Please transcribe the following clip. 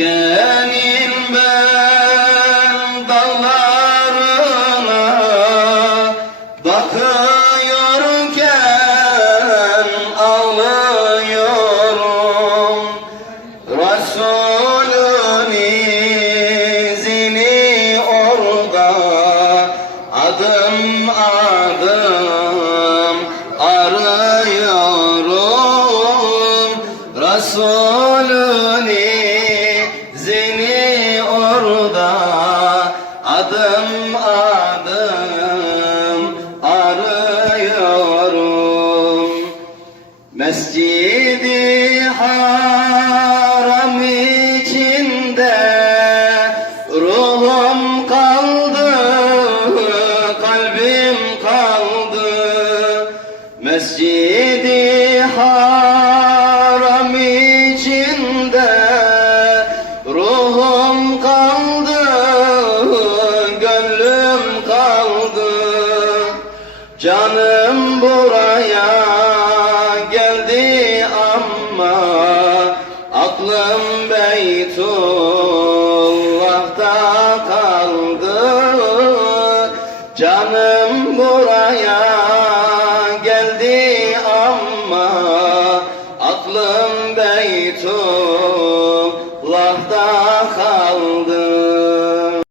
Mekke'nin ben dağlarına bakıyorken ağlıyorum. Resulün izini orada adım adım arıyorum. Resulün adım adım arıyorum Mescidi haram içinde ruhum kaldı, kalbim kaldı. Mescidi haram Canım buraya geldi ama aklım Beytullah'ta kaldı. Canım buraya geldi ama aklım Beytullah'ta kaldı.